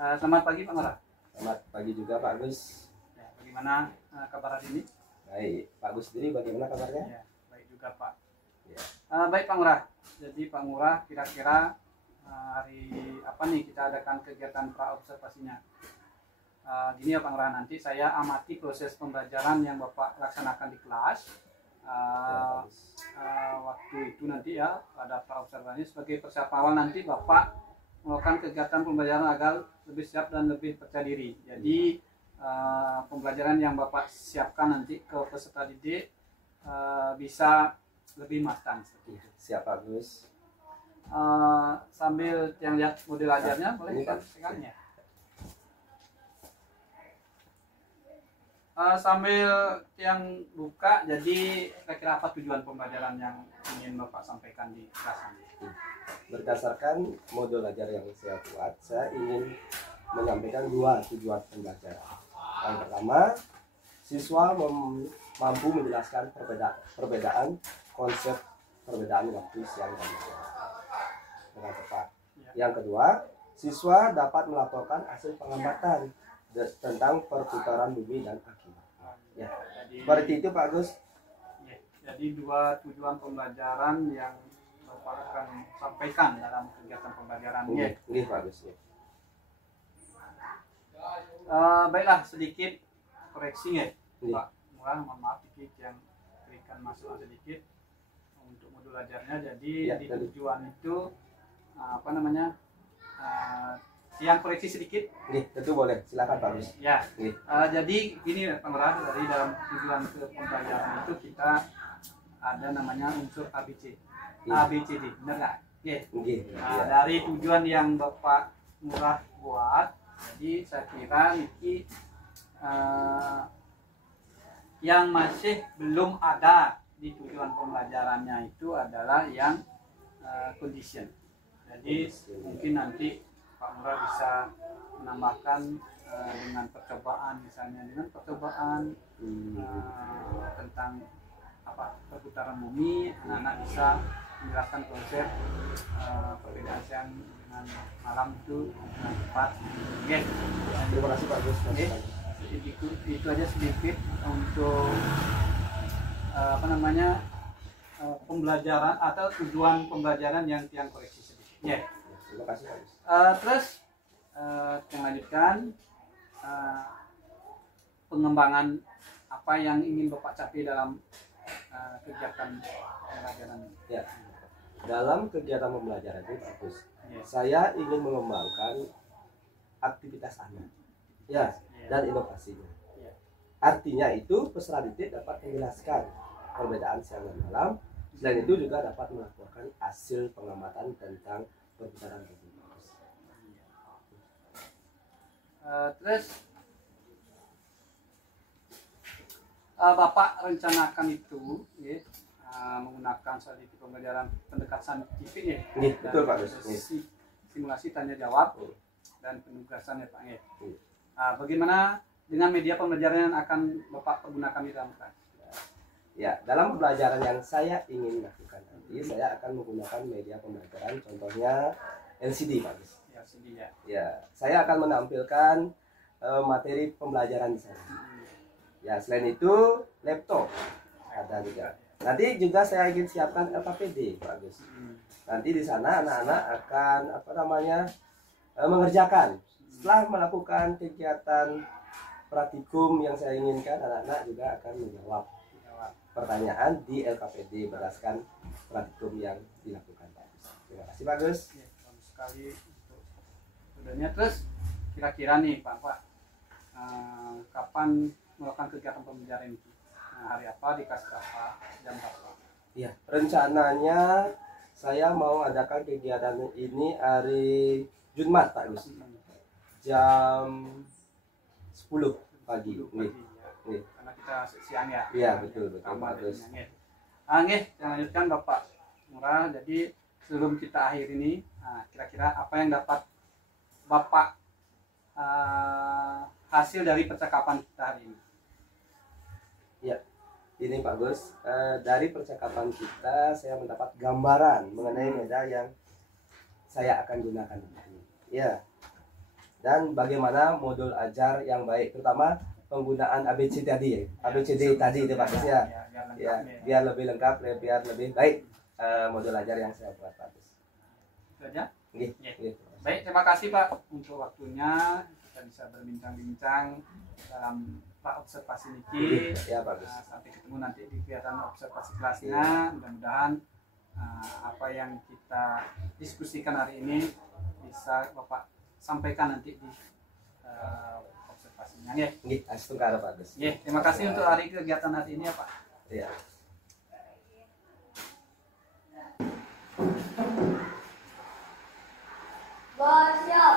Selamat pagi Pak Ngurah. Selamat pagi juga Pak Gus. Ya, bagaimana kabar hari ini? Baik, Pak Gus sendiri bagaimana kabarnya? Ya, baik juga Pak. Ya. Baik Pak Ngurah. Jadi Pak Ngurah kira-kira hari apa nih kita adakan kegiatan pra-observasinya? Gini ya Pak Ngurah, nanti saya amati proses pembelajaran yang Bapak laksanakan di kelas. Waktu itu nanti ya ada pra-observasi sebagai persiapan awal nanti Bapak melakukan kegiatan pembelajaran agar lebih siap dan lebih percaya diri. Jadi pembelajaran yang Bapak siapkan nanti ke peserta didik bisa lebih matang. Siap Pak Gus. Sambil yang lihat model ajarnya boleh kita pegang ya. Sambil yang buka, jadi kira-kira apa tujuan pembelajaran yang ingin Bapak sampaikan di kelas ini? Berdasarkan modul ajar yang saya buat, saya ingin menyampaikan dua tujuan pembelajaran. Yang pertama, siswa mampu menjelaskan perbedaan konsep perbedaan waktu siang dan malam dengan tepat. Yang kedua, siswa dapat melaporkan hasil pengamatan tentang perputaran bumi dan akibat. Ya, seperti itu Pak Gus. Ya, jadi dua tujuan pembelajaran yang Bapak akan sampaikan dalam kegiatan pembelajarannya. Ini Pak Gus. Ya. Baiklah, sedikit koreksi ya Pak Ngurah, mohon maaf sedikit yang berikan masukan sedikit untuk modul ajarnya. Jadi ya, di tujuan itu apa namanya? Yang koreksi sedikit. Nih, tentu boleh. Silakan Pak Gus. Ya. Jadi gini Pak Ngurah, dari dalam tujuan ke pembelajaran itu kita ada namanya unsur ABC. ABCD, benar nggak? Dari tujuan yang Bapak Ngurah buat, jadi saya kira ini yang masih belum ada di tujuan pembelajarannya itu adalah yang condition. Jadi mungkin nanti Pak Ngurah bisa menambahkan dengan percobaan, misalnya dengan percobaan tentang apa perputaran bumi, anak-anak bisa menjelaskan konsep perbedaan siang dengan malam itu dengan tepat. Oke. Terima kasih Pak Gus. Itu aja sedikit untuk apa namanya pembelajaran atau tujuan pembelajaran yang koreksi sedikit. Ya. Terima kasih Pak Gus. Terus yang lanjutkan pengembangan apa yang ingin Bapak capai dalam kegiatan pembelajaran. Ya. Dalam kegiatan pembelajaran ini Pak Gus, Ya. saya ingin mengembangkan aktivitas anak, ya, dan inovasinya. Ya. Artinya itu peserta didik dapat menjelaskan perbedaan siang dan malam. Selain itu juga dapat melaporkan hasil pengamatan tentang perputaran bumi. Terus Bapak rencanakan itu ya, menggunakan strategi pembelajaran pendekatan saintifik ya. Betul Pak Gus. Simulasi tanya jawab dan penugasan ya Pak ya. Bagaimana dengan media pembelajaran yang akan Bapak gunakan di dalam kelas? Ya, dalam pembelajaran yang saya ingin lakukan nanti, saya akan menggunakan media pembelajaran, contohnya LCD Pak Gus. LCD ya. Ya, saya akan menampilkan materi pembelajaran di sana. Ya, selain itu laptop ada juga. Nanti juga saya ingin siapkan LKPD, Pak Gus. Nanti di sana anak-anak akan mengerjakan. Setelah melakukan kegiatan praktikum yang saya inginkan, anak-anak juga akan menjawab pertanyaan di LKPD berdasarkan praktikum yang dilakukan, Pak Gus. Terima kasih, Pak Gus. Ya, bagus sekali untuk udahnya. Terus kira-kira nih Pak, kapan melakukan kegiatan pembelajaran itu? Hari apa, di kelas berapa, jam berapa? Ya, rencananya saya mau adakan kegiatan ini hari Jumat Pak Gus. Jam 10 pagi. Ya. Karena kita siang ya. Iya, betul Pak Gus. Saya lanjutkan Bapak Ngurah. Jadi sebelum kita akhir ini, kira-kira apa yang dapat Bapak hasil dari percakapan kita hari ini? Ya, ini Pak Gus, dari percakapan kita saya mendapat gambaran mengenai media yang saya akan gunakan. Ya, dan bagaimana modul ajar yang baik, terutama penggunaan ABC tadi, ABCD tadi itu Pak Agus ya. Ya, biar lebih lengkap, biar lebih baik modul ajar yang saya buat Pak Agus. Itu aja. Nggih. Baik, terima kasih Pak untuk waktunya. Kita bisa berbincang-bincang dalam Pak observasi niki. Ya, bagus. Sampai ketemu nanti di kegiatan observasi kelasnya. Mudah-mudahan apa yang kita diskusikan hari ini bisa Bapak sampaikan nanti di observasinya. Nggih, astungkara Pak Agus. Terima kasih untuk hari kegiatan hari ini ya Pak. Iya. Bersiap.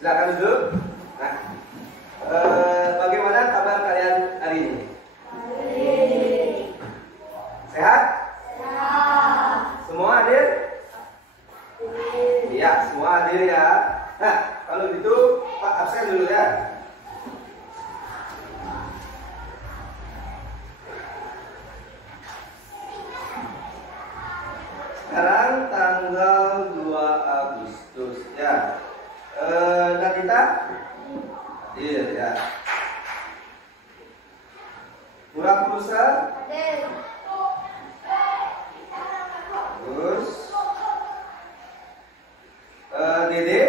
Silakan duduk. Nah, bagaimana kabar kalian hari ini? Sehat? Sehat. Semua hadir? Iya, semua hadir ya. Nah, kalau gitu Pak absen dulu ya. Sekarang tanggal 2 Agustus ya. Nagita? Iya ya. Murah pulsa? Terus Dede?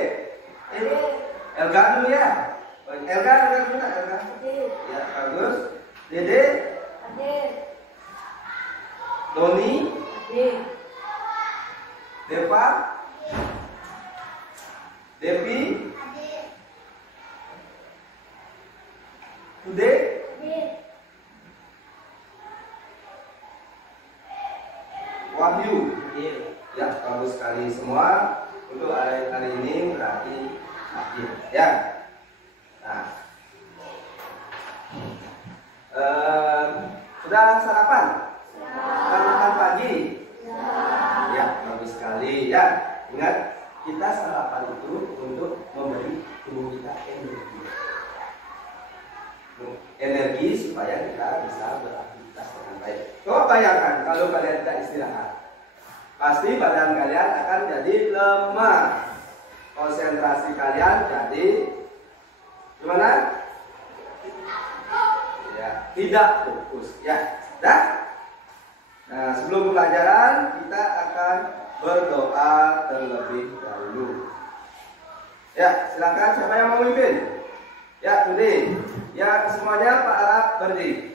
Elga dulu ya. Elga dulu nak Elga. Ya bagus. Dede? Doni? Depa? Devi? Ude? Wahyu? Ya, bagus sekali semua. Untuk hari ini berarti akhir ya. Nah, sudah sarapan? Makan pagi? Ya, bagus sekali ya. Ingat, kita sarapan itu untuk memberi tubuh kita energi supaya kita bisa beraktivitas dengan baik. Coba bayangkan kalau kalian tidak istirahat, pasti badan kalian akan jadi lemah, konsentrasi kalian jadi gimana? Ya, tidak fokus ya. Nah, sebelum pelajaran kita akan berdoa terlebih dahulu. Ya, silakan siapa yang mau memimpin? Ya, Budi. Ya, semuanya Pak Arab berdiri.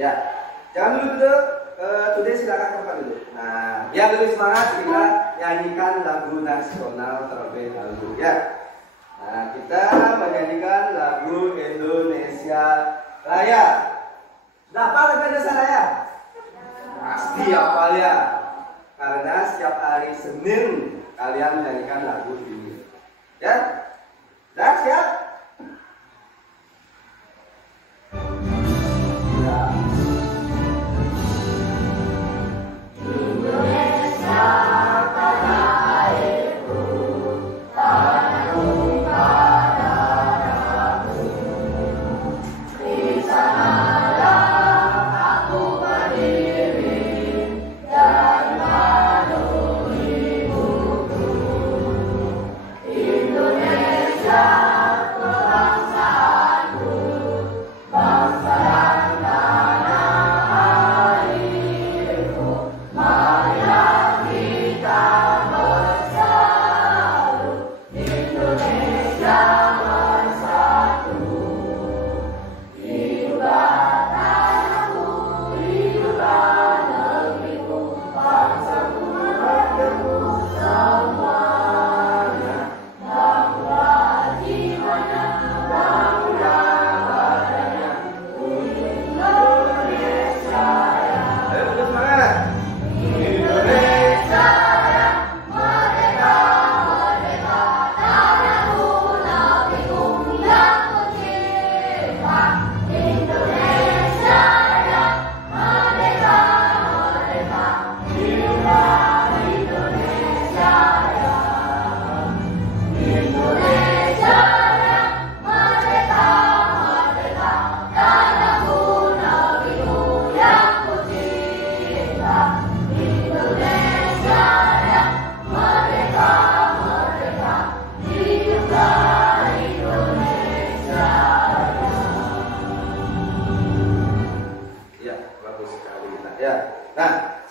Ya, jangan dulu duduk. Today silakan tempat duduk. Nah, biar lebih semangat kita nyanyikan lagu nasional terlebih dahulu ya. Nah, kita menyanyikan lagu Indonesia Raya. Sudah hafal lagu Indonesia Raya? Pasti hafal ya. Karena setiap hari Senin kalian menyanyikan lagu ini. Ya? Sudah siap? Indonesia.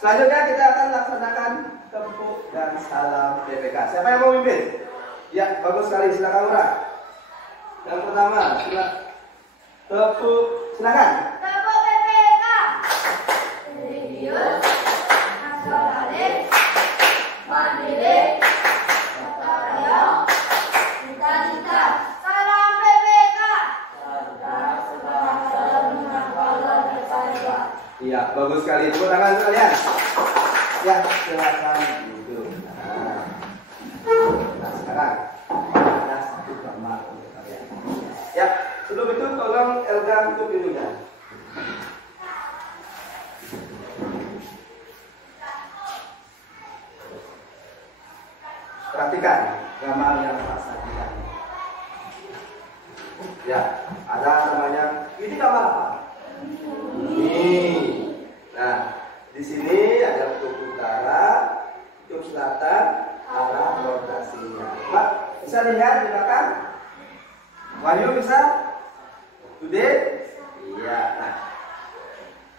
Selanjutnya kita akan laksanakan tepuk dan salam BPK. Siapa yang mau mimpin? Ya, bagus sekali. Silakan Lurah. Yang pertama, tepuk. Silakan. Tepuk BPK. Religius, nasionalis, mandiri, gotong royong, cita-cita. Salam BPK. Cerdas, sebangsa, menang bersama. Iya, bagus sekali. Tepuk tangan sekalian. Ya, silakan duduk. Nah, sekarang ada satu gambar untuk kalian. Ya, sebelum itu tolong Elga tutup pintunya. Perhatikan gambar yang Pak sajikan. Ya, ada namanya. Ini gambar apa? Ini. Nah, di sini ada kutub utara, kutub selatan, arah rotasinya. Pak, bisa lihat di belakang? Wahyu bisa? Bude? Iya.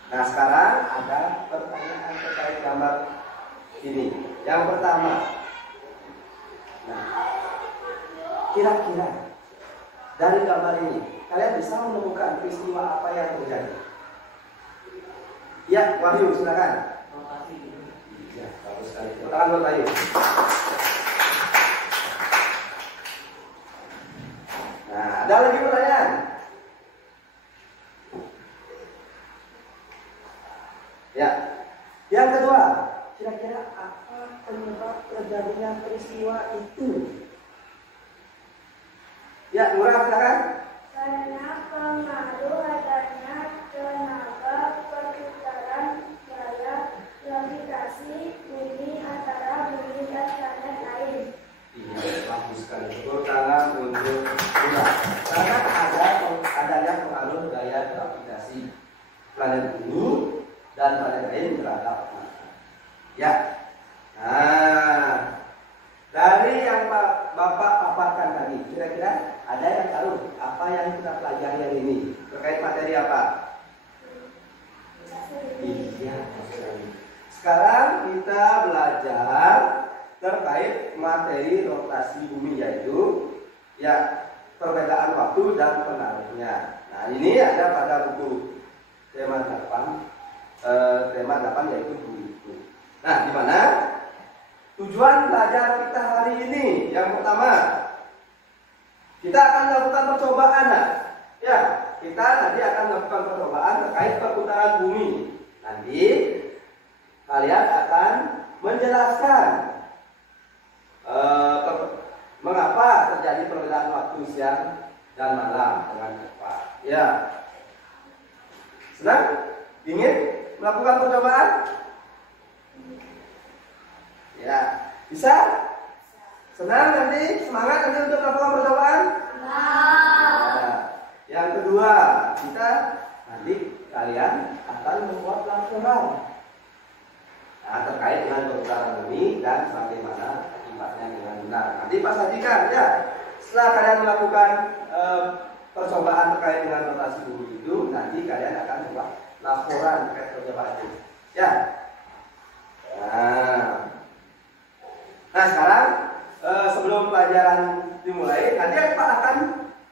Nah, sekarang ada pertanyaan terkait gambar ini. Yang pertama, nah, kira-kira dari gambar ini kalian bisa menemukan peristiwa apa yang terjadi? Ya, Wahyu, silakan. Ya, bagus sekali. Tangan buat Wahyu. Nah, ada lagi pertanyaan. Ya, yang kedua, kira-kira apa penyebab terjadinya peristiwa itu? Ya, Lurah, silakan. Karena pengaruh adanya tenaga perputaran gaya gravitasi bumi antara bumi dan planet lain. Iya, bagus sekali. Tepuk tangan untuk Lurah. Karena adanya pengaruh gaya gravitasi planet bumi dan planet lain terhadap matahari. Ya. Nah, dari yang Bapak paparkan tadi, kira-kira ada yang tahu apa yang kita pelajari hari ini terkait materi apa? Iya, sekarang kita belajar terkait materi rotasi bumi, yaitu ya perbedaan waktu dan pengaruhnya. Nah, ini ada pada buku tema 8 yaitu bumi itu. Nah, di mana tujuan belajar kita hari ini? Yang pertama, kita akan melakukan percobaan. Ya, kita nanti akan melakukan percobaan terkait perputaran bumi. Nanti kalian akan menjelaskan mengapa terjadi perbedaan waktu siang dan malam dengan cepat. Ya, senang? Ingin melakukan percobaan? Ya, bisa? Senang nanti? Semangat nanti untuk melakukan percobaan? Nah, yang kedua, kita nanti kalian akan membuat laporan terkait dengan perputaran bumi dan bagaimana akibatnya dengan benar. Nanti Pak sajikan ya. Setelah kalian melakukan percobaan terkait dengan rotasi bumi itu, nanti kalian akan membuat laporan terkait percobaan itu. Ya. Nah, sekarang sebelum pelajaran dimulai, nanti Pak akan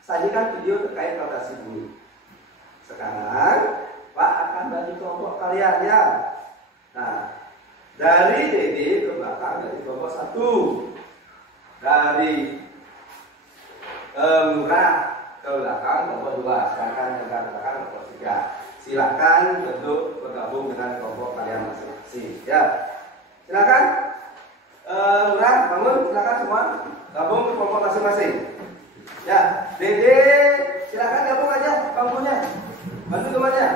sajikan video terkait rotasi bumi. Sekarang Pak akan bagi kelompok kalian ya. Nah, dari DD ke belakang dari kelompok 1, dari Lurah ke belakang kelompok 2, silakan yang ke belakang kelompok 3. Silakan bentuk bergabung dengan kelompok kalian masing-masing. Ya, silakan. Lurah, bangun, silakan semua gabung ke kelompok masing-masing. Ya, Dede, silakan gabung aja bangkunya, bantu temannya.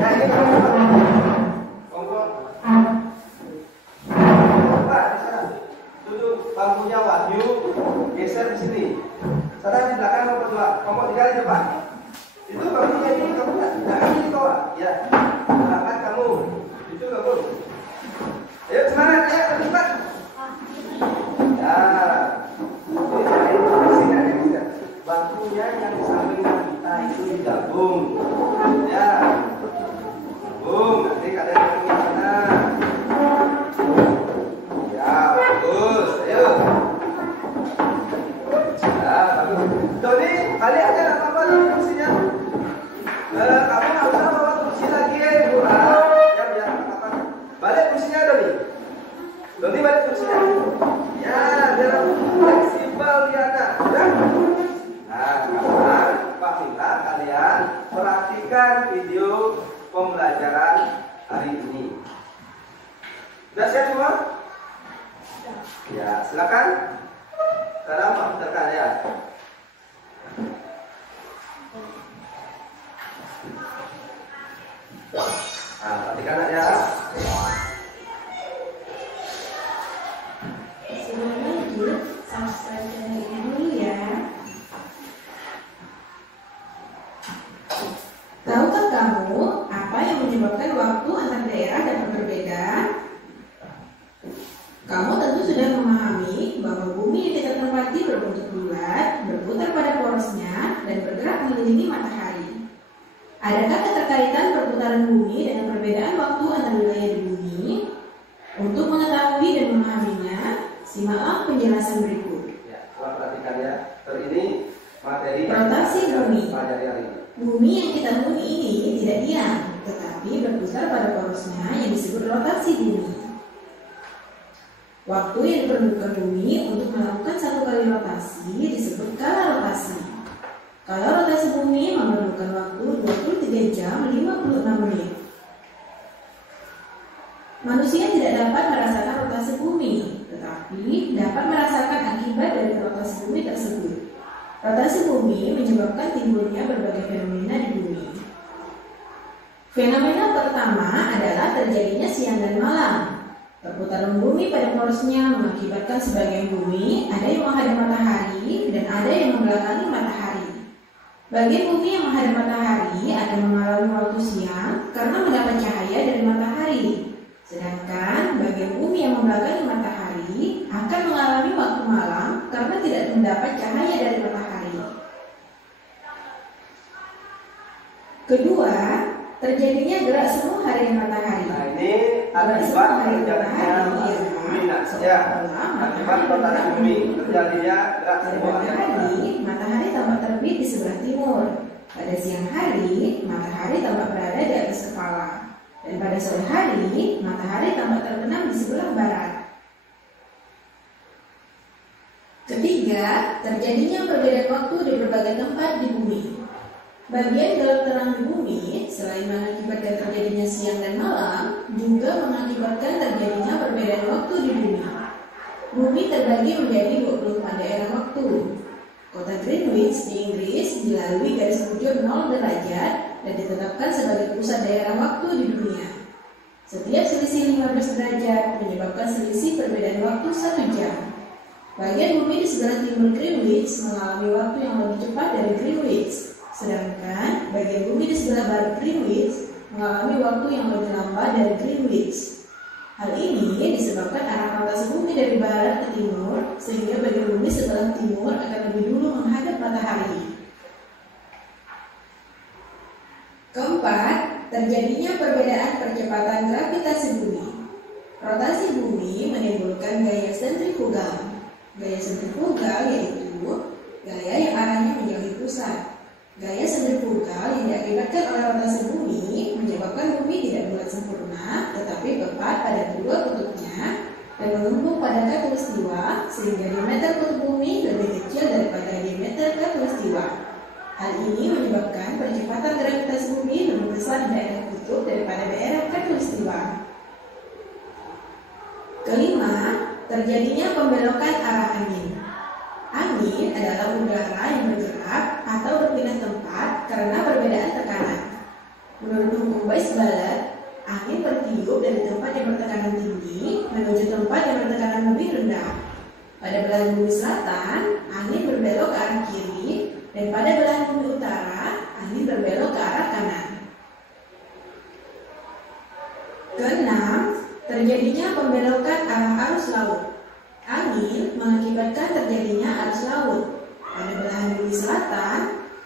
Ya, ini kelompok. Pak, di sana duduk bangkunya Wahyu, geser di sini. Sana di belakang kelompok 2, kelompok 3 di depan. Itu bangkunya ini kamu jangan di bawah. Ya, angkat kamu, itu gabung. Ayo semangat ya, cepat. Ya, ini bangkunya yang samping kita itu digabung. Ya, gabung. Nanti Kalian ada apa-apa dalam kursinya? Kamu nggak usah bawa kursi lagi ya, Ibu. Ya, biar apa? Balik kursinya, Doni. Doni balik kursinya. Ya, biar fleksibel dia kan. Ya. Nah, sekarang Pak minta kalian perhatikan video pembelajaran hari ini. Sudah siap semua? Ya, silakan. Sekarang Pak putarkan ya. Nah, perhatikan ya. Semuanya subscribe channel ini dulu ya. Tahukah kamu apa yang menyebabkan waktu antar daerah dapat berbeda? Kamu tentu sudah memahami bahwa bumi yang kita tempati berbentuk bulat, berputar pada porosnya, dan bergerak mengelilingi matahari. Adakah keterkaitan perputaran bumi dengan perbedaan waktu antar wilayah di bumi? Untuk mengetahui dan memahaminya, simaklah penjelasan berikut. Ya, coba perhatikan ya. Ini materi Rotasi bumi. pelajari hari ini. Bumi yang kita huni ini tidak diam, tetapi berputar pada porosnya yang disebut rotasi bumi. Waktu yang diperlukan bumi untuk melakukan satu kali rotasi disebut kala rotasi. Kala rotasi bumi memerlukan waktu 23 jam 56 menit. Manusia tidak dapat merasakan rotasi bumi, tetapi dapat merasakan akibat dari rotasi bumi tersebut. Rotasi bumi menyebabkan timbulnya berbagai fenomena di bumi. Fenomena pertama adalah terjadinya siang dan malam. Perputaran bumi pada porosnya mengakibatkan sebagian bumi ada yang menghadap matahari dan ada yang membelakangi matahari. Bagian bumi yang menghadap matahari akan mengalami waktu siang karena mendapat cahaya dari matahari. Sedangkan bagian bumi yang membelakangi matahari akan mengalami waktu malam karena tidak mendapat cahaya dari matahari. Kedua, terjadinya gerak semu harian matahari. Nah, ini akibat terjadinya bumi ya. Akibat rotasi bumi terjadinya gerak semu Pada matahari tampak terbit di sebelah timur. Pada siang hari, matahari tampak berada di atas kepala. Dan pada sore hari, matahari tampak terbenam di sebelah barat. Ketiga, terjadinya perbedaan waktu di berbagai tempat di bumi. Bagian gelap terang di bumi, selain mengakibatkan terjadinya siang dan malam, juga mengakibatkan terjadinya perbedaan waktu di bumi. Bumi terbagi menjadi 24 daerah waktu. Kota Greenwich di Inggris dilalui garis bujur 0 derajat dan ditetapkan sebagai pusat daerah waktu di dunia. Setiap selisih 15 derajat menyebabkan selisih perbedaan waktu 1 jam. Bagian bumi di sebelah timur Greenwich mengalami waktu yang lebih cepat dari Greenwich, sedangkan bagian bumi di sebelah barat Greenwich mengalami waktu yang lebih lambat dari Greenwich. Hal ini disebabkan arah rotasi bumi dari barat ke timur, sehingga bagian bumi sebelah timur akan lebih dulu menghadap matahari. Keempat, terjadinya perbedaan percepatan gravitasi bumi. Rotasi bumi menimbulkan gaya sentrifugal. Gaya sentrifugal yaitu gaya yang arahnya menjauhi pusat. Gaya sentrifugal yang diakibatkan oleh rotasi bumi menyebabkan bumi tidak bulat sempurna, tetapi tepat pada kedua kutubnya dan menumpuk pada khatulistiwa, sehingga diameter kutub bumi lebih kecil daripada diameter khatulistiwa. Hal ini menyebabkan percepatan gravitasi bumi lebih besar di daerah kutub daripada daerah khatulistiwa. Kelima, terjadinya pembelokan arah angin. Angin adalah udara yang bergerak atau berpindah tempat karena perbedaan tekanan. Menurut hukum Weisball, angin bertiup dari tempat yang bertekanan tinggi menuju tempat yang bertekanan lebih rendah. Pada belahan bumi selatan, angin berbelok ke arah kiri, dan pada belahan bumi utara, angin berbelok ke arah kanan. Keenam, terjadinya pembelokan arah arus laut. Angin mengakibatkan terjadinya arus laut. Pada belahan bumi selatan,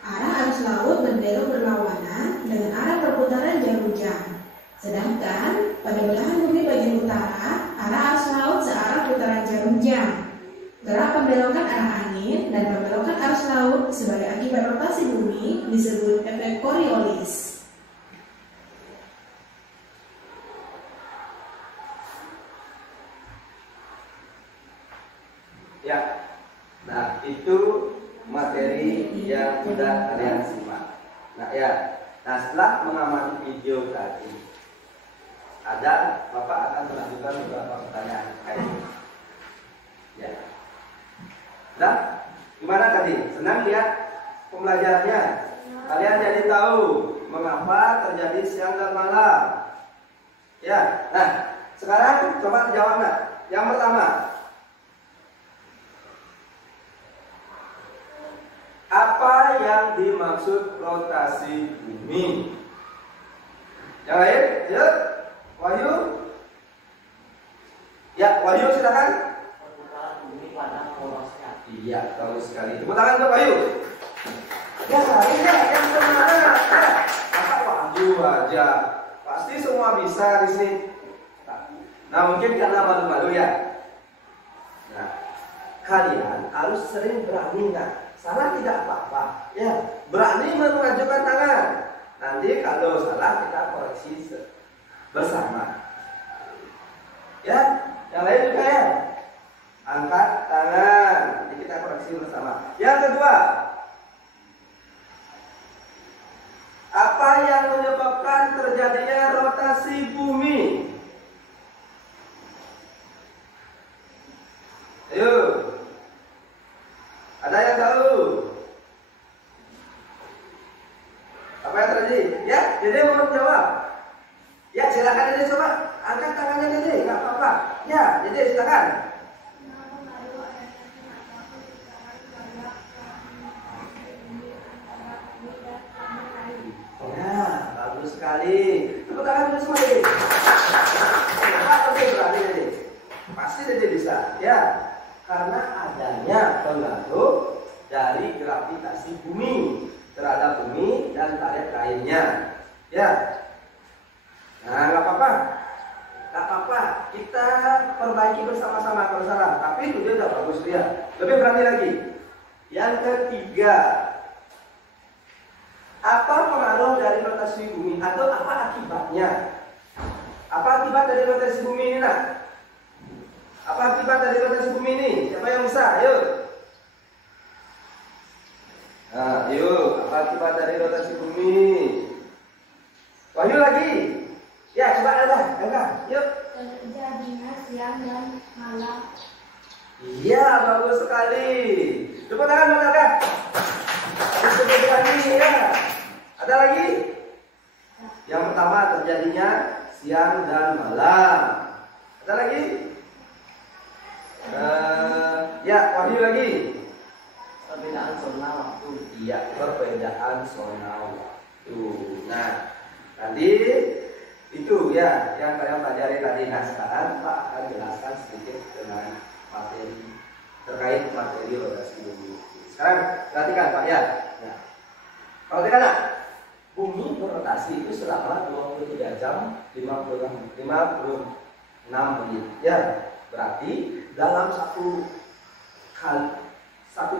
arah arus laut berbelok berlawanan dengan arah perputaran jarum jam. Sedangkan pada belahan bumi bagian utara, arah arus laut searah putaran jarum jam. Gerak pembelokan arah angin dan pembelokan arus laut sebagai akibat rotasi bumi disebut efek Coriolis. Ya, nah itu materi yang sudah kalian simak. Nah ya, nah setelah mengamati video tadi, ada Bapak akan melanjutkan beberapa pertanyaan kayak ini. Ya, nah gimana tadi? Senang lihat pembelajarannya? Kalian jadi tahu mengapa terjadi siang dan malam. Ya, nah sekarang coba jawab. Nah, yang pertama, apa yang dimaksud rotasi bumi? Yang lain, ya, Wahyu. Ya, Wahyu silakan. Perputaran bumi pada porosnya. Iya, bagus sekali. Tepuk tangan untuk Wahyu. Ya, iya, yang semangat. Ya, apa Wahyu aja? Pasti semua bisa di sini. Nah, mungkin karena malu-malu ya. Nah, kalian harus sering berani nggak? Salah tidak apa-apa, ya. Berani mengajukan tangan. Nanti kalau salah kita koreksi bersama. Ya, yang lain juga ya. Angkat tangan, nanti kita koreksi bersama. Yang kedua, apa yang menyebabkan terjadinya rotasi bumi? Ayo. Ada yang tahu? Apa yang terjadi? Ya, Dede mau jawab. Ya, silakan Dede coba. Angkat tangannya Dede, nggak apa-apa. Ya, Dede silakan. Ya, bagus sekali. Tepuk tangan dulu semua Dede. Oke, berani Dede. Pasti Dede bisa. Ya. Karena adanya pengaruh dari gravitasi bumi terhadap bumi dan planet lainnya. Ya, nah nggak apa-apa, nggak apa-apa. Kita perbaiki bersama-sama kalau salah. Tapi itu dia udah bagus dia. Lebih berani lagi. Yang ketiga, apa pengaruh dari rotasi bumi atau apa akibatnya? Apa akibat dari rotasi bumi ini nak? Apa akibat dari rotasi bumi ini? Siapa yang bisa? Ayo. Nah, yuk. Apa akibat dari rotasi bumi? Wahyu lagi. Ya, coba ada. Enggak. Yuk. Terjadinya siang dan malam. Iya, bagus sekali. Tepuk tangan buat Aga. Disebut lagi ya. Ada lagi? Yang pertama terjadinya siang dan malam. Ada lagi? Ya, Wahyu lagi. Perbedaan zona waktu. Iya, perbedaan zona waktu. Nah, tadi itu ya yang kalian pelajari tadi. Nah, sekarang Pak akan jelaskan sedikit dengan materi terkait materi rotasi bumi. Sekarang perhatikan Pak ya. Nah, perhatikan nak. Bumi berotasi itu selama 23 jam 56 menit. Ya, berarti dalam satu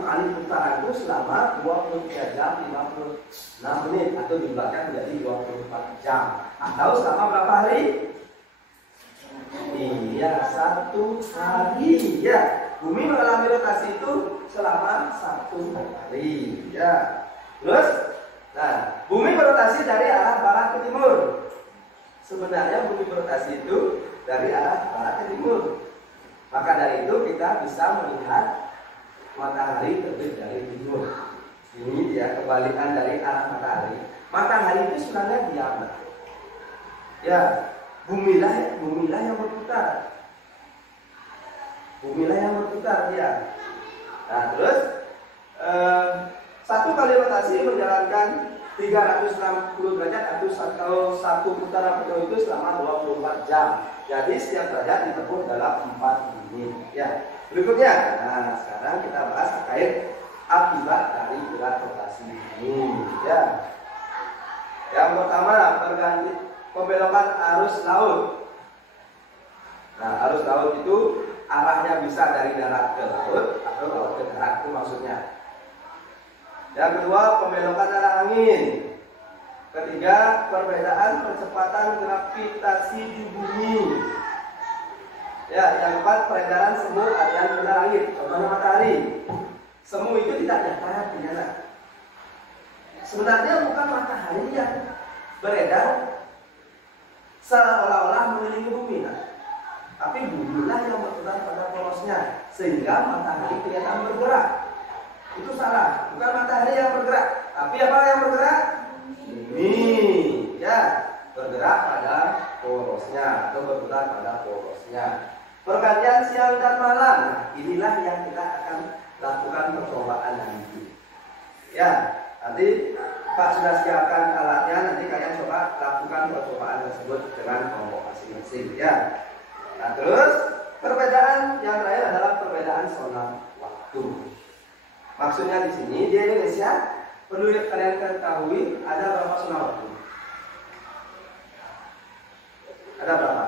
kali putaran itu selama 23 jam 56 menit atau jumlahkan menjadi 24 jam. Atau selama berapa hari? Iya, 1 hari. Ya, bumi mengalami rotasi itu selama 1 hari. Ya. Terus, nah, bumi berotasi dari arah barat ke timur. Sebenarnya bumi berotasi itu dari arah barat ke timur. Maka dari itu kita bisa melihat matahari terbit dari timur. Ini dia kebalikan dari arah matahari. Matahari itu sebenarnya diam. Ya, bumilah yang berputar. Bumilah yang berputar dia. Nah, terus satu kali rotasi menjalankan 360 derajat atau satu putaran penuh itu selama 24 jam. Jadi setiap derajat ditempuh dalam 4 menit. Ya. Berikutnya, nah sekarang kita bahas terkait akibat dari gerak rotasi ini. Ya. Yang pertama, pembelokan arus laut. Nah, arus laut itu arahnya bisa dari darat ke laut atau laut ke darat, itu maksudnya. Yang kedua, pembelokan arah angin. Ketiga, perbedaan percepatan gravitasi di bumi. Ya, yang keempat, peredaran semu aliran benda langit, contohnya matahari. Semu itu tidak datar, tidak. Sebenarnya bukan matahari yang beredar seolah-olah mengelilingi bumi, tapi bumilah yang berputar pada porosnya, sehingga matahari kelihatan bergerak. Itu salah, bukan matahari yang bergerak, tapi apa yang bergerak? Bumi, ya, bergerak pada porosnya atau berputar pada porosnya. Pergantian siang dan malam, nah, inilah yang kita akan lakukan percobaan nanti. Ya, nanti Pak sudah siapkan alatnya, nanti kalian coba lakukan percobaan tersebut dengan kelompok masing-masing. Ya. Nah, terus perbedaan yang terakhir adalah perbedaan zona waktu. Maksudnya di sini di Indonesia perlu kalian ketahui ada berapa zona waktu? Ada berapa?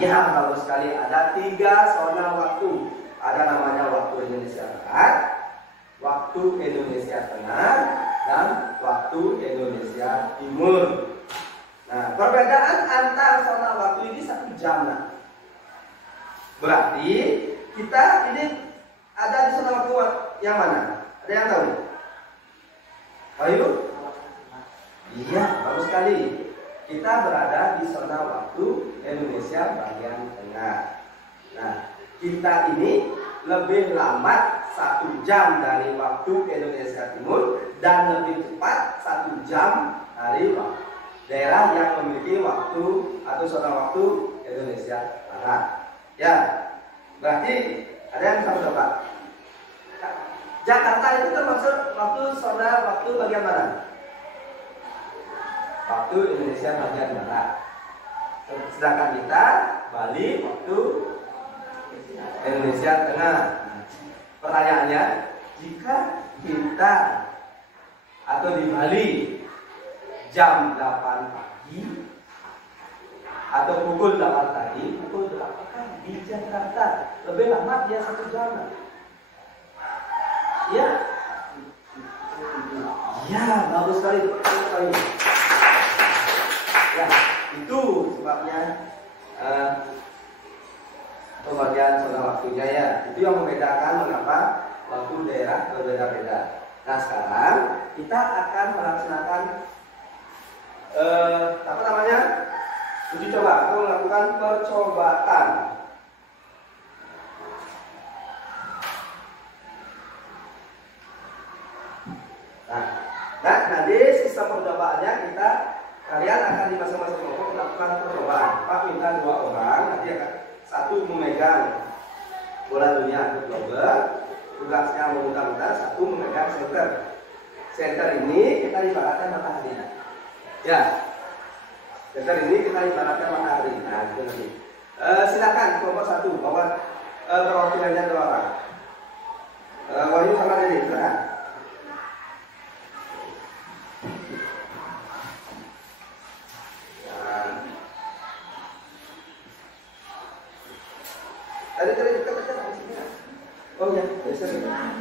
Ya, bagus sekali. Ada 3 zona waktu. Ada namanya waktu Indonesia Barat, waktu Indonesia Tengah, dan waktu Indonesia Timur. Nah, perbedaan antar zona waktu ini 1 jam. Berarti kita ini ada di zona waktu yang mana? Ada yang tahu? Ayo? Iya, bagus sekali. Kita berada di zona waktu Indonesia bagian tengah. Nah, kita ini lebih lambat 1 jam dari waktu Indonesia Timur dan lebih cepat 1 jam dari daerah yang memiliki waktu atau zona waktu Indonesia Barat. Ya, berarti ada yang bisa mencoba. Jakarta itu termasuk waktu zona waktu bagian mana? Waktu Indonesia bagian barat. Sedangkan kita Bali waktu Indonesia Tengah. Pertanyaannya, jika kita atau di Bali jam 8 pagi atau pukul 8 tadi, pukul 8 kan di Jakarta lebih lama dia 1 jam. Ya, ya, bagus sekali. Ya, itu sebabnya pembagian zona waktunya ya. Itu yang membedakan mengapa waktu daerah berbeda-beda. Nah, sekarang kita akan melaksanakan apa namanya? Uji coba atau melakukan percobaan. Nah, nanti sistem percobaannya kalian akan di masing-masing kelompok melakukan percobaan. Pak minta 2 orang, nanti akan 1 memegang bola dunia atau global, tugasnya memutar-mutar, 1 memegang center. Center ini kita ibaratkan matahari. Ya, center ini kita ibaratkan matahari. Nah, itu nanti. Silakan kelompok 1 bawa perwakilannya 2 orang. Wahyu sama Dede, silakan. Tadi dekat-dekat di sini. Oh ya,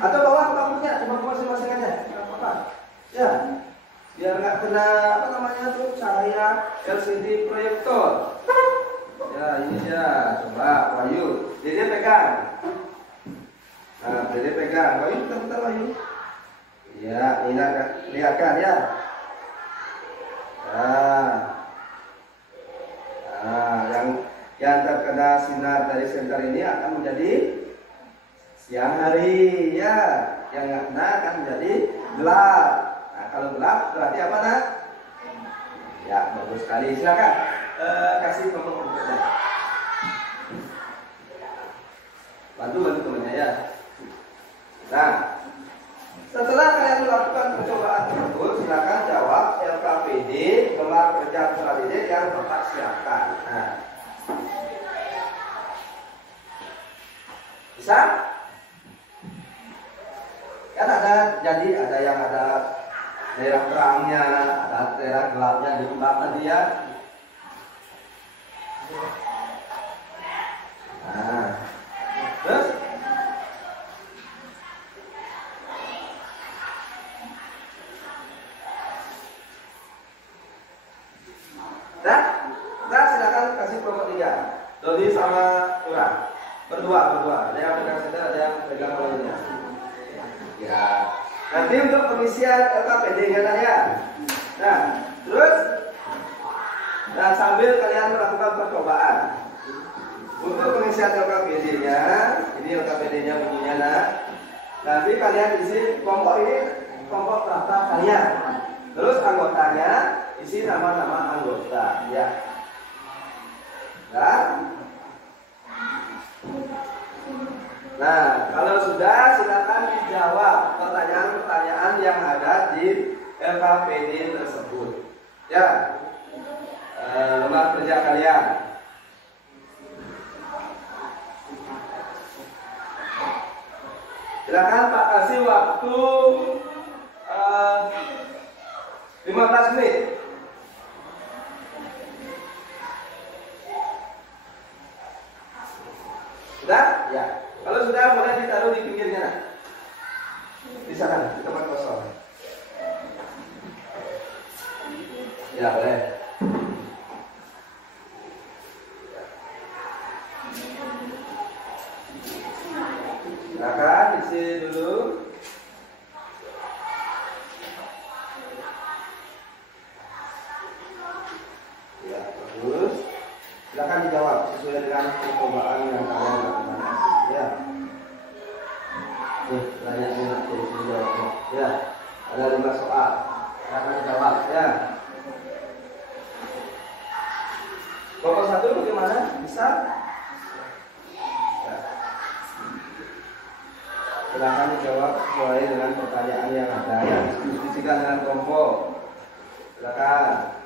atau bawa kamunya, cuma masing-masing aja, nggak apa-apa. Ya, biar nggak kena apa namanya tuh cahaya LCD proyektor. Ya ini ya, coba Wahyu, Dede pegang. Nah, Dede pegang, Wahyu bentar Wahyu. Ya, ini lihatkan ya. Nah, yang terkena sinar dari senter ini akan menjadi siang hari ya, yang nggak kena akan menjadi gelap. Nah, kalau gelap berarti apa nak? Ya, bagus sekali. Silakan kasih kelompok berikutnya. Bantu temannya ya. Nah, setelah kalian melakukan percobaan tersebut, silakan jawab LKPD, gelar kerja peserta didik yang Bapak siapkan. Nah, bisa? Kan ada yang ada daerah terangnya, ada daerah gelapnya di tempat tadi ya. Nah, terus kelompok 3. Dodi sama Ura. Berdua. Ada yang pegang center, ada yang pegang poinnya. Ya. Nanti untuk pengisian LKPD-nya ya. Nah, terus sambil kalian melakukan percobaan. Untuk pengisian LKPD-nya, ini LKPD-nya bunyinya nah. Nanti kalian isi kelompok ini kelompok daftar kalian. Terus anggotanya isi nama-nama anggota ya. Nah, kalau sudah silakan dijawab pertanyaan-pertanyaan yang ada di LKPD tersebut. Ya, lembar kerja kalian. Silakan Pak kasih waktu 15 menit. Sudah? Ya. Kalau sudah boleh ditaruh di pinggirnya. Di sana, di tempat kosong. Ya, boleh. Silakan isi dulu. Ya, bagus. Silakan dijawab sesuai dengan percobaan yang kalian lakukan. Ya. Pertanyaannya nanti dijawabnya. Ya, ada 5 soal. Silakan dijawab. Ya. Kelompok 1 bagaimana? Bisa? Ya. Silakan dijawab sesuai dengan pertanyaan yang ada. Ya, diskusikan dengan kelompok. Silakan.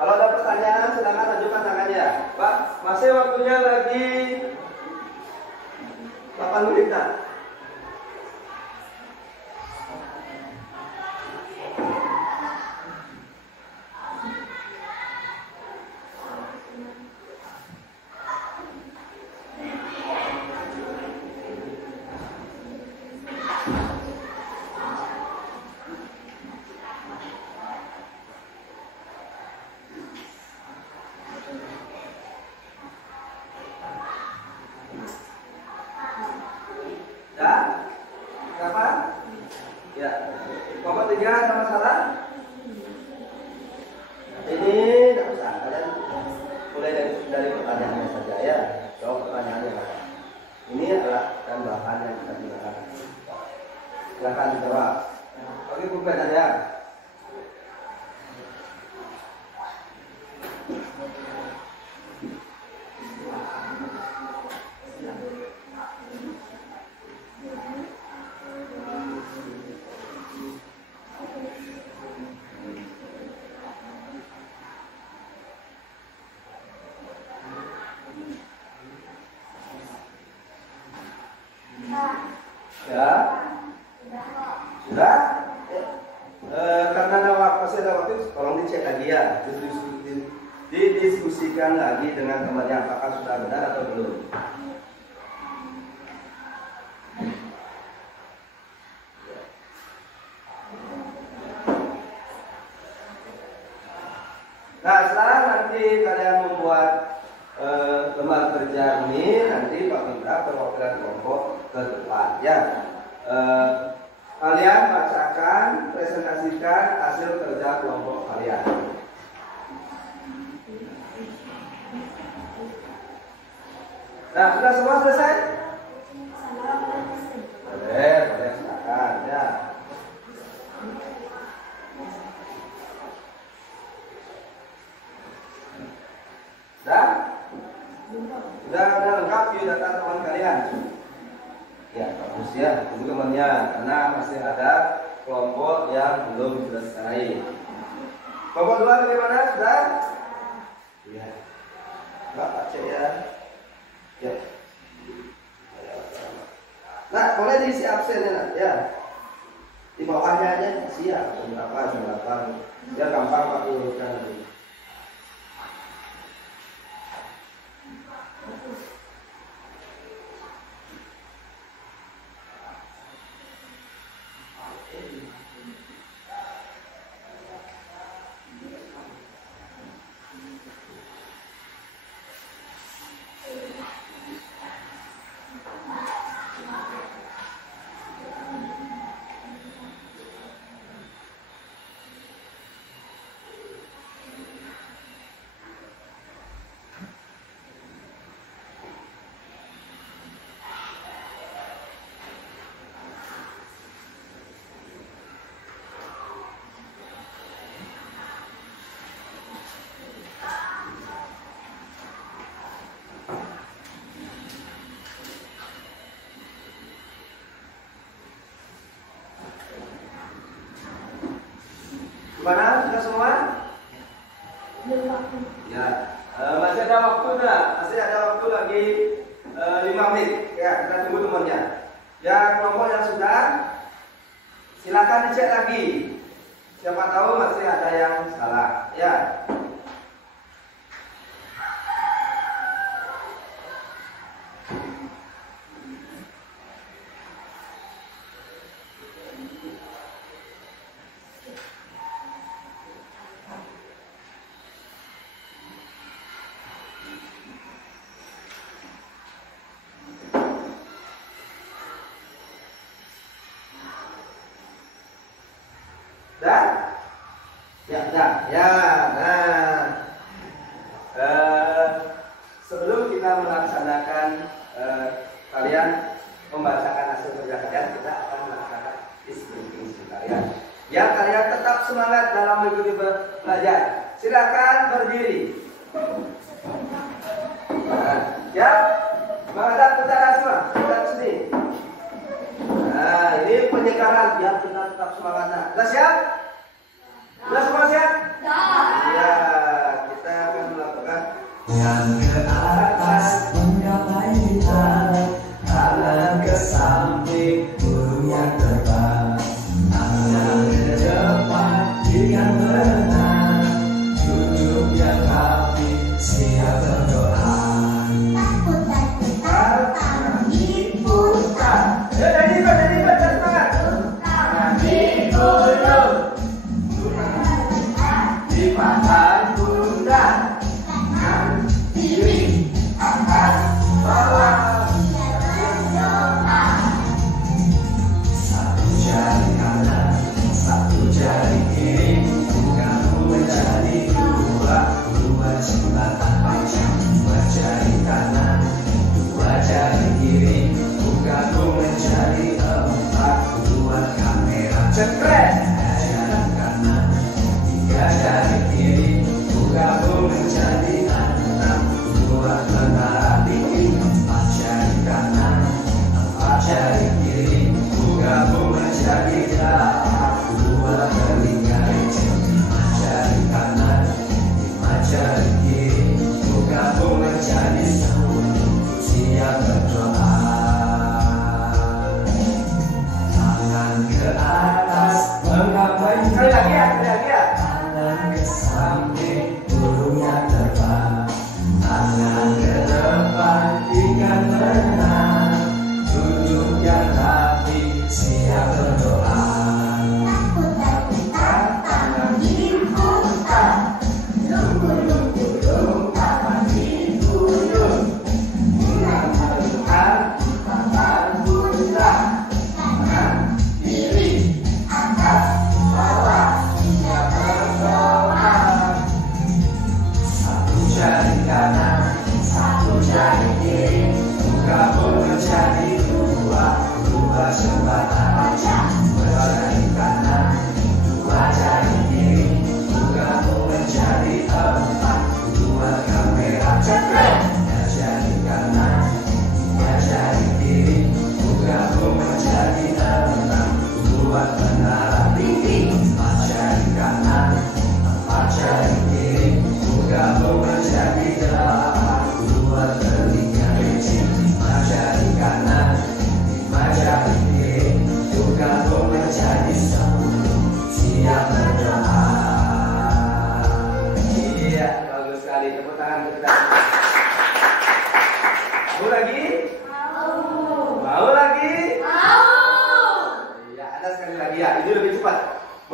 Kalau ada pertanyaan silakan ajukan tangannya. Pak, masih waktunya lagi 8 menit. Kelompok 3 ada masalah? Ini tidak usah, kalian mulai dari pertanyaannya saja ya. Jawab pertanyaannya. Ini adalah tambahan yang kita gunakan. Silakan dijawab. Oke, pulpen ada. Ya, sudah. Karena masih ada waktu, tolong dicek lagi ya, didiskusikan lagi dengan temannya apakah sudah benar atau belum. Nah, setelah nanti kalian membuat lembar kerja ini, nanti Pak minta perwakilan kelompok ke depan ya. Kalian bacakan, presentasikan hasil kerja kelompok kalian. Nah, sudah semua selesai? Boleh silakan ya. Sudah ada lengkap view data teman kalian? Ya, bagus ya, itu temannya, karena masih ada kelompok yang belum selesai. Kelompok 2 bagaimana? Sudah? Ya. Pak cek ya. Ya. Nah, boleh diisi absennya ya. Di bawahnya aja siap penerapan biar gampang Pak urutkan nanti. Gimana? Sudah semua? Ya, masih ada waktu enggak? Masih ada waktu lagi 5 menit. Ya, kita tunggu temannya. Ya, kelompok yang sudah, silakan dicek lagi. Siapa tahu masih ada yang salah. Ya. Dan ya, nah, sebelum kita melaksanakan kalian membacakan hasil kerja kalian, kita akan melaksanakan diskusi kalian. Ya, kalian tetap semangat dalam mengikuti belajar. Silakan berdiri. Nah, ya, menghadap ke sana semua, ke sini. Nah, ini penyegaran biar kita tetap semangat. Sudah siap? Sudah semua siap? Ya, kita akan melakukan yang ke atas menggapai kita, kanan ke samping burung yang terbang, tangan ke depan ikan berenang, duduk yang rapi siap berdoa. Takut diputar, jadi semangat. tangan di mulut.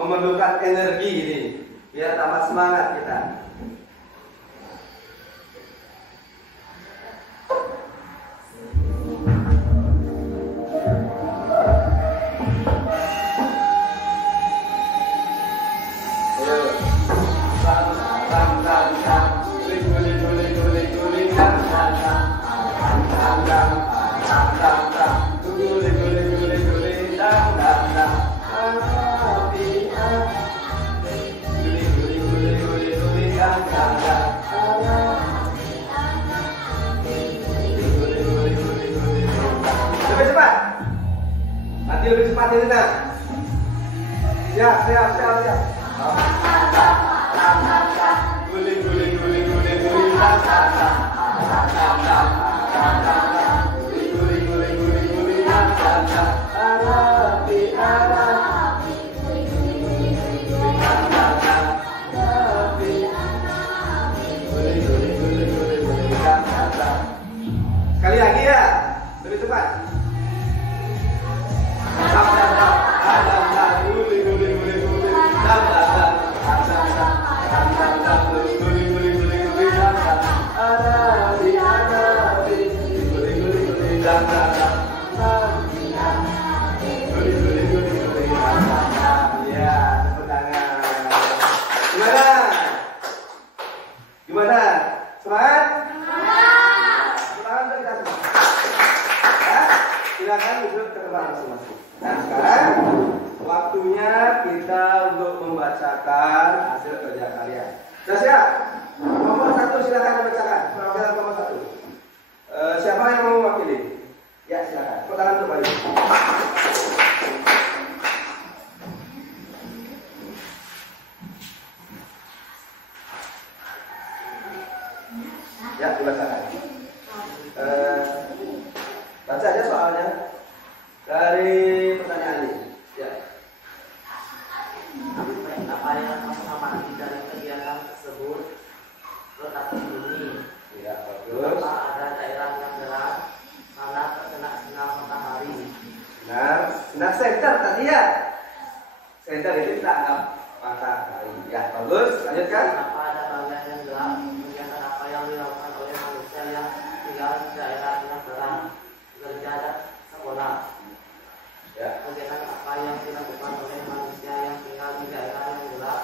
memerlukan energi ini biar tambah semangat kita. Lebih cepat ini nak. Siap. Guling. Sekali lagi ya, lebih cepat. Gimana? Semangat? Silakan duduk ke tempat masing-masing. Nah, sekarang waktunya kita untuk membacakan hasil kerja kalian. Sudah siap? Nomor 1 silakan dibacakan. Perwakilan nomor 1. Siapa yang mau mewakili? Ya, silakan. Pertanyaan untuk Bayu. Ya, dibacakan. Baca aja soalnya dari pertanyaan ini. Ya. Apa yang kamu amati dari kegiatan tersebut? Letak di bumi. Ya, bagus. Apa ada daerah yang gelap karena terkena sinar matahari? Sinar senter tadi ya. Senter itu kita anggap matahari. Ya, bagus. Lanjutkan. Apa ada bagian yang gelap? Kegiatan apa yang dilakukan oleh manusia yang tinggal di daerah yang terang? Kerja dan sekolah. Ya. Kegiatan apa yang dilakukan oleh manusia yang tinggal di daerah yang gelap?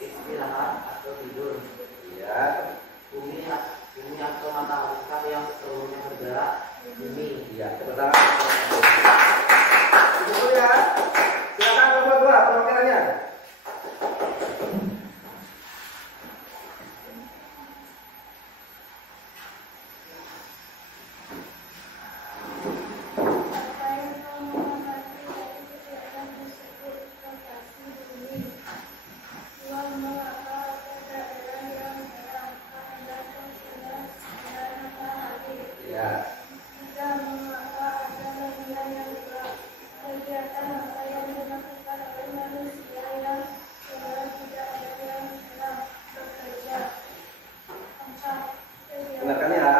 Istirahat atau tidur. Ya. Bumi atau matahari yang seluruhnya bergerak. Bumi. Ya, pertama. Cukup ya. Silakan nomor 2 perwakilannya. Dengarkan ya.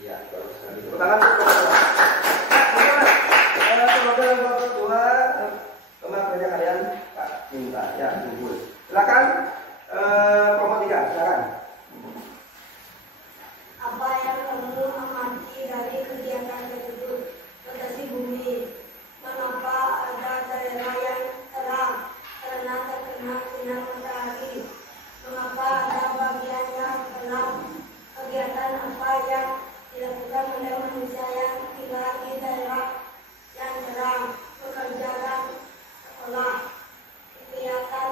Iya, bagus sekali. Tepuk tangan. Teman kerja kalian Pak minta ya, tunggu. Silakan kelompok 3, silakan. Apa yang kamu amati dari kegiatan tersebut? Rotasi bumi. Mengapa ada daerah yang terang karena terkena sinar matahari? Mengapa ada bagian yang gelap? Kegiatan apa yang dilakukan oleh manusia yang tinggal di daerah yang terang? Bekerja dan sekolah. Kegiatan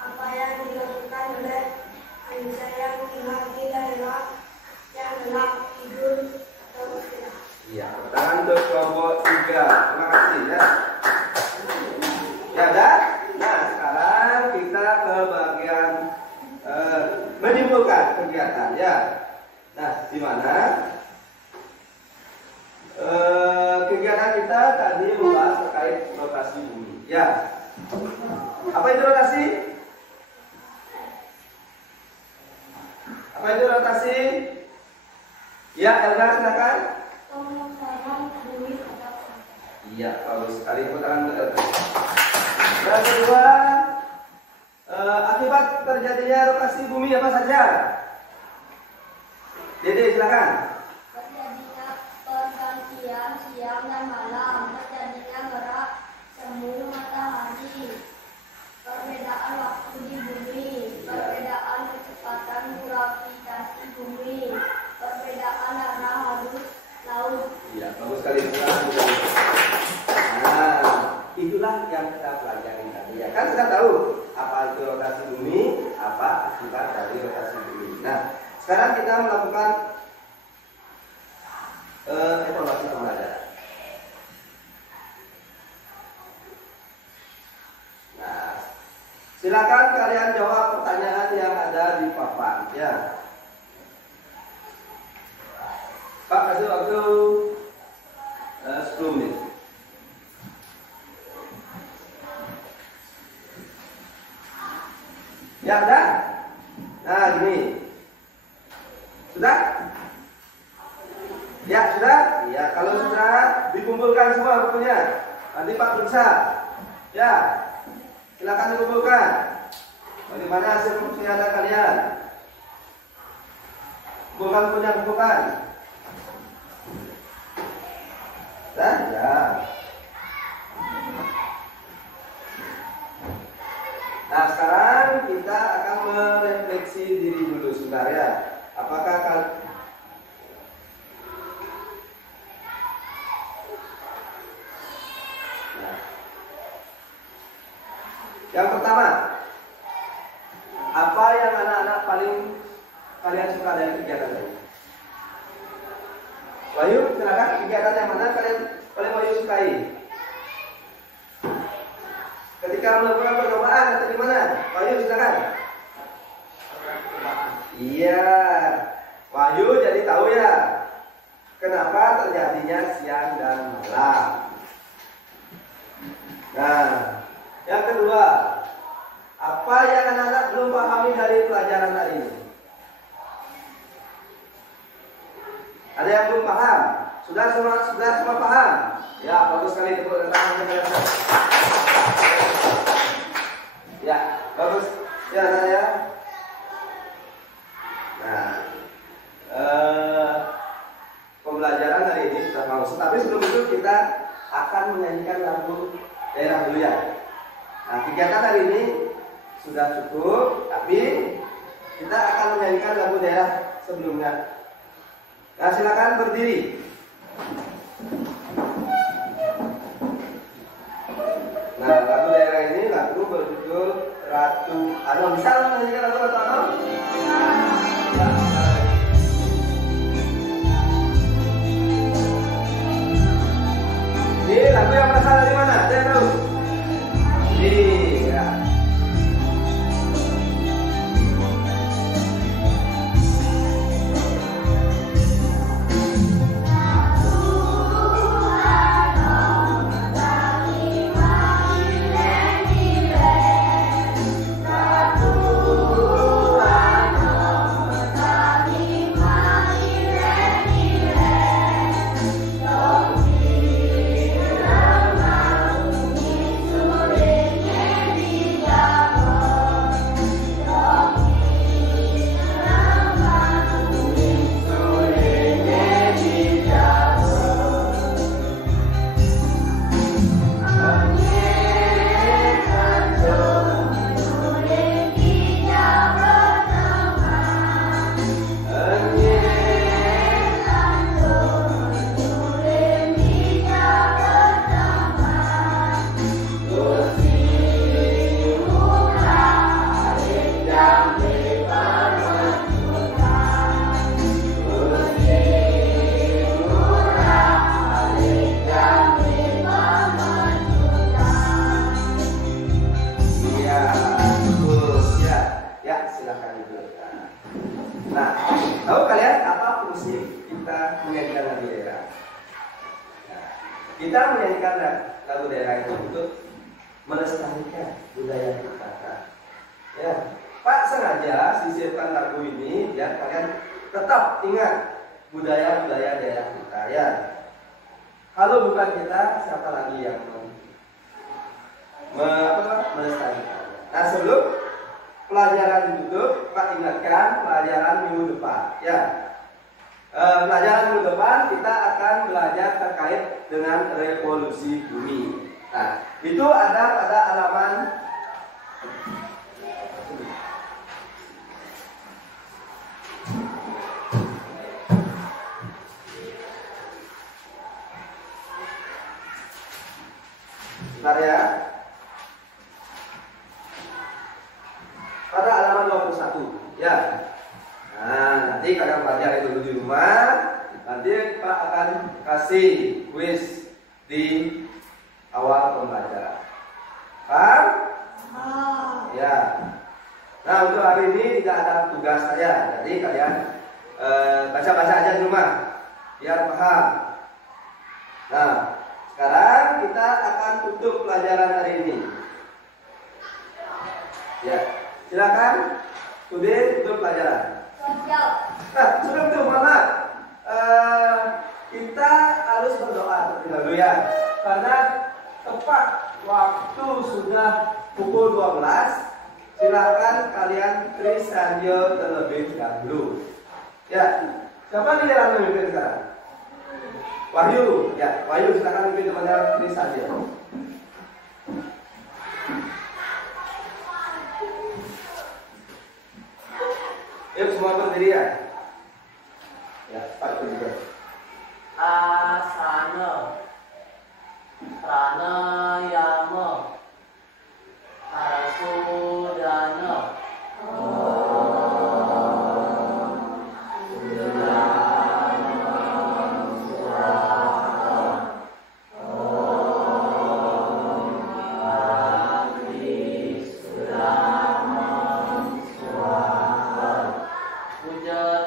apa yang dilakukan oleh manusia yang tinggal di daerah yang gelap, tidur atau istirahat. Iya, pertanyaan untuk kelompok 3. Terima kasih ya. Ya, dah. Nah, sekarang kita ke bagian menyimpulkan kegiatan ya. Nah, di mana kegiatan kita tadi membahas terkait rotasi bumi. Ya. Apa itu rotasi? Apa itu rotasi? Ya, Elga silakan. Pemekaran bumi atau Iya, bagus sekali, tepuk tangan untuk Elga. Yang kedua, akibat terjadinya rotasi bumi apa saja? Dede silakan. terjadinya pergantian siang dan malam, terjadinya gerak semu matahari, perbedaan waktu di bumi, perbedaan kecepatan gravitasi bumi, perbedaan arah halus laut. Iya, bagus sekali. Nah, itulah yang kita pelajari tadi ya. Kan sudah tahu apa itu rotasi bumi, apa akibat dari rotasi bumi. Nah, sekarang kita melakukan evaluasi pembelajaran. Nah, silakan kalian jawab pertanyaan yang ada di papan ya. Pak, kasih waktu 10 menit. Ya, sudah? Nah, gini. Sudah? Ya, sudah? Ya, kalau sudah dikumpulkan semua bukunya. Nanti Pak periksa. Ya. Silakan dikumpulkan. Bagaimana hasil penelitian kalian? Kumpulkan bukunya, kumpulkan. Sudah? Ya. Nah, sekarang kita akan merefleksi diri dulu sebentar ya. Apakah yang pertama, apa yang anak-anak paling kalian suka dari kegiatan ini? Wahyu, silakan, kegiatan yang mana kalian paling Wahyu sukai? Ketika melakukan percobaan atau gimana? Wahyu, silakan. Iya, Wahyu jadi tahu ya kenapa terjadinya siang dan malam. Nah, yang kedua, apa yang anak-anak belum pahami dari pelajaran hari ini? Ada yang belum paham? Sudah semua paham? Ya, bagus sekali, tepuk tangan. Ya, bagus. Ya, saya. Nah, pembelajaran hari ini sudah mau. Tapi sebelum itu kita akan menyanyikan lagu daerah dulu ya. Nah, kegiatan hari ini sudah cukup, tapi kita akan menyanyikan lagu daerah sebelumnya. Nah, silakan berdiri. Nah, lagu daerah ini lagu berjudul Ratu Anom. Bisa menyanyikan lagu Ratu Anom? Ya. Ini lagu yang berasal dari mana? Saya tahu. Iya. Tahu kalian apa fungsi kita menyanyikan lagu daerah? Nah, kita menyanyikan lagu daerah itu untuk melestarikan budaya kita. Ya, Pak sengaja sisipkan lagu ini biar kalian tetap ingat budaya-budaya daerah kita ya. Kalau bukan kita, siapa lagi yang melestarikan? Nah, sebelum pelajaran ditutup, Pak ingatkan pelajaran minggu depan ya. Pelajaran minggu depan kita akan belajar terkait dengan revolusi bumi. Nah, itu ada pada halaman bentar ya. Pada halaman 21 ya. Nah, nanti kalian pelajari dulu di rumah. Nanti Pak akan kasih quiz di awal pembelajaran. Paham? Ya. Nah, untuk hari ini tidak ada tugas saya. Jadi kalian baca-baca aja di rumah biar paham. Nah, sekarang kita akan tutup pelajaran hari ini. Ya, silakan. Sudah tutup pelajaran. Nah, sebelum itu maaf, kita harus berdoa terlebih dahulu ya, karena tepat waktu sudah pukul 12. Silakan kalian tulis radio terlebih dahulu. Ya, siapa nih yang memimpin sekarang? Wahyu, ya, Wahyu silakan memimpin kepada tulis radio. Yuk semua berdiri ya. Ya, Pak juga. Asana pranayama arasudana puja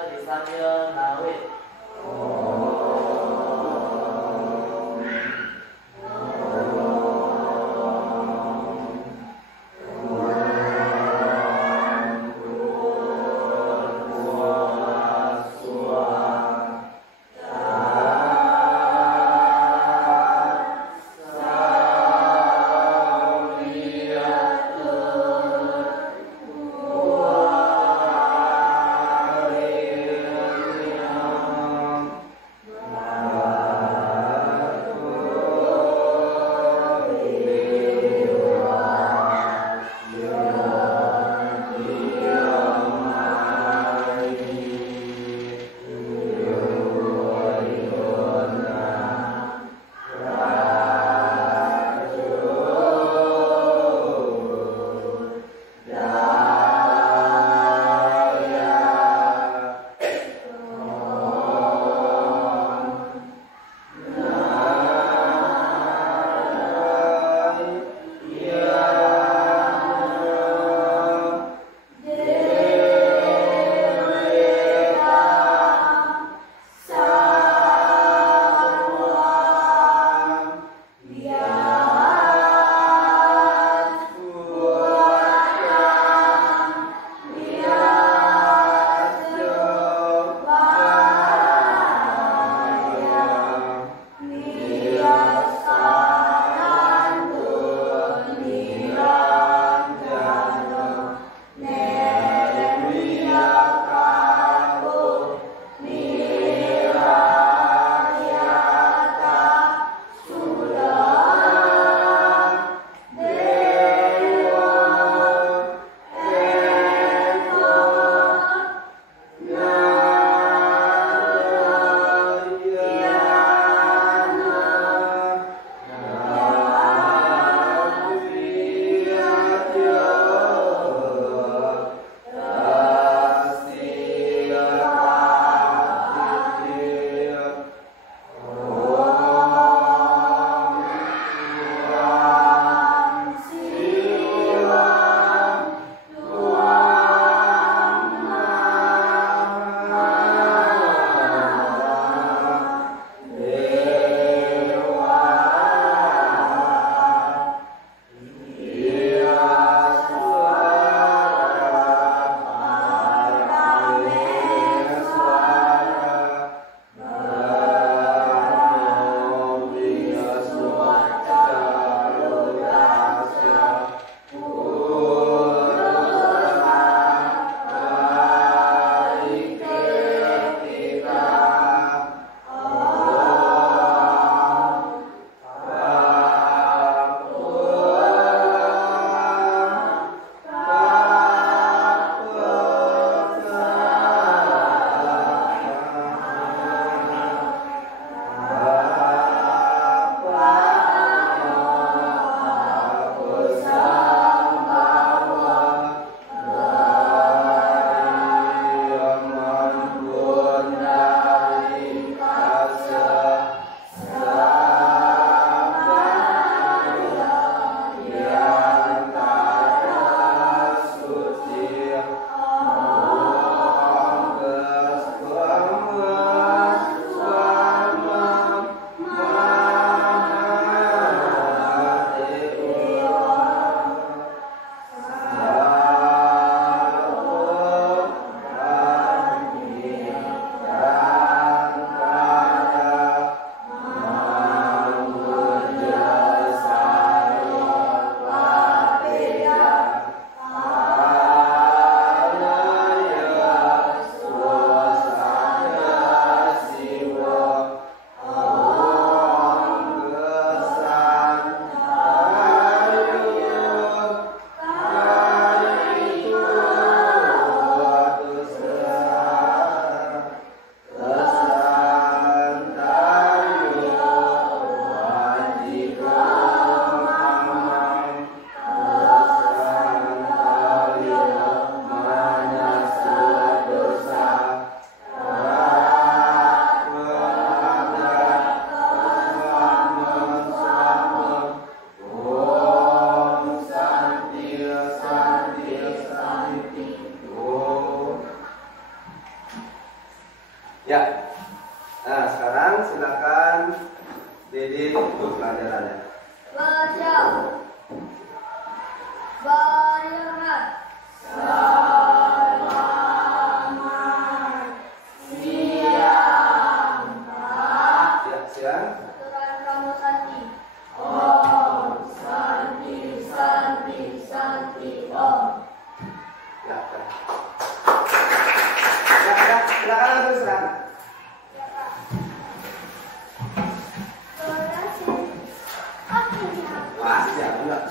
Pak.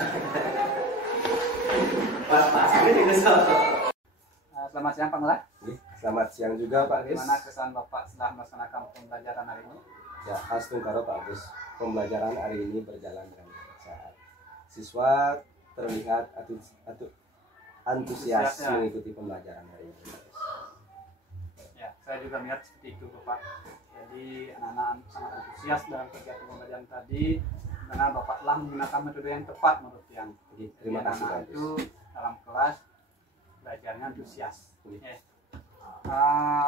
Pas ini kesal. Selamat siang Pak Lurah. Selamat siang juga Pak Gus. Bagaimana kesan Bapak setelah melaksanakan pembelajaran hari ini? Ya, Astungkaro Pak Gus. Pembelajaran hari ini berjalan dengan lancar. Siswa terlihat antusias Ya. mengikuti pembelajaran hari ini. Ya, saya juga melihat seperti itu Bapak. Jadi anak-anak sangat antusias dalam kegiatan pembelajaran tadi, karena Bapak telah menggunakan metode yang tepat menurut yang. Oke, terima Jadi kasih Pak anak-anak itu Gus. dalam kelas belajarnya antusias. Oke.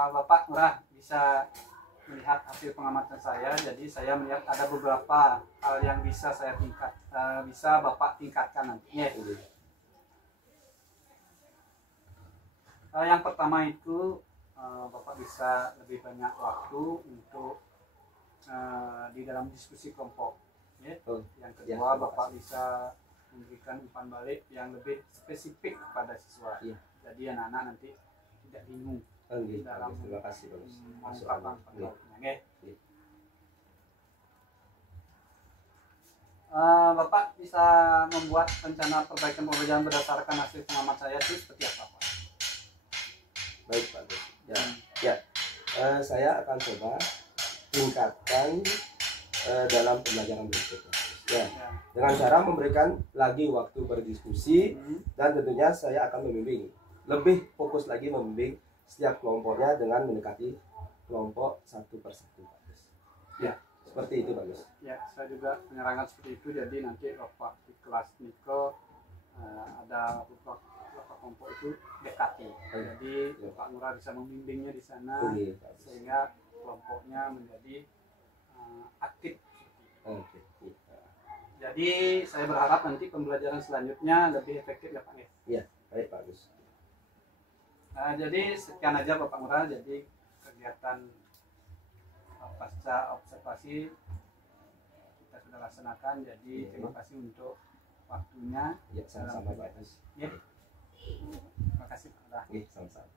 Bapak Lurah bisa melihat hasil pengamatan saya. Jadi saya melihat ada beberapa hal yang bisa bisa Bapak tingkatkan nantinya. Oke. Yang pertama itu Bapak bisa lebih banyak waktu untuk di dalam diskusi kelompok. Ya. Oh, Yang ya, kedua terima Bapak kasih. bisa memberikan umpan balik yang lebih spesifik kepada siswa. Iya. Jadi anak-anak nanti tidak bingung Oke, dalam Pak Gus. Terima kasih Pak Gus. mengungkapkan Masukannya. pendapat. Iya. Bapak bisa membuat rencana perbaikan pembelajaran berdasarkan hasil pengamat saya itu seperti apa Pak? Baik Pak Gus. Ya, saya akan coba tingkatkan dalam pembelajaran berikutnya. Ya, Ya. dengan cara memberikan lagi waktu berdiskusi Hmm. dan tentunya saya akan membimbing. Lebih fokus lagi membimbing setiap kelompoknya dengan mendekati kelompok satu persatu Pak Gus. Ya, seperti itu Pak Gus. Ya, saya juga penyerangan seperti itu. Jadi nanti Bapak di kelas Niko ada beberapa kelompok itu DKT. Jadi Ya. Pak Lurah bisa membimbingnya di sana Oke, Pak Gus. sehingga kelompoknya menjadi aktif. Oke. Jadi saya berharap nanti pembelajaran selanjutnya lebih efektif ya Pak. Iya, baik Pak Gus. Jadi sekian aja Bapak Lurah. Jadi kegiatan pasca observasi kita sudah laksanakan. Jadi terima kasih untuk waktunya. Ya, sama-sama Pak Gus. Ya. Terima kasih Pak Lurah. Oke, sama-sama.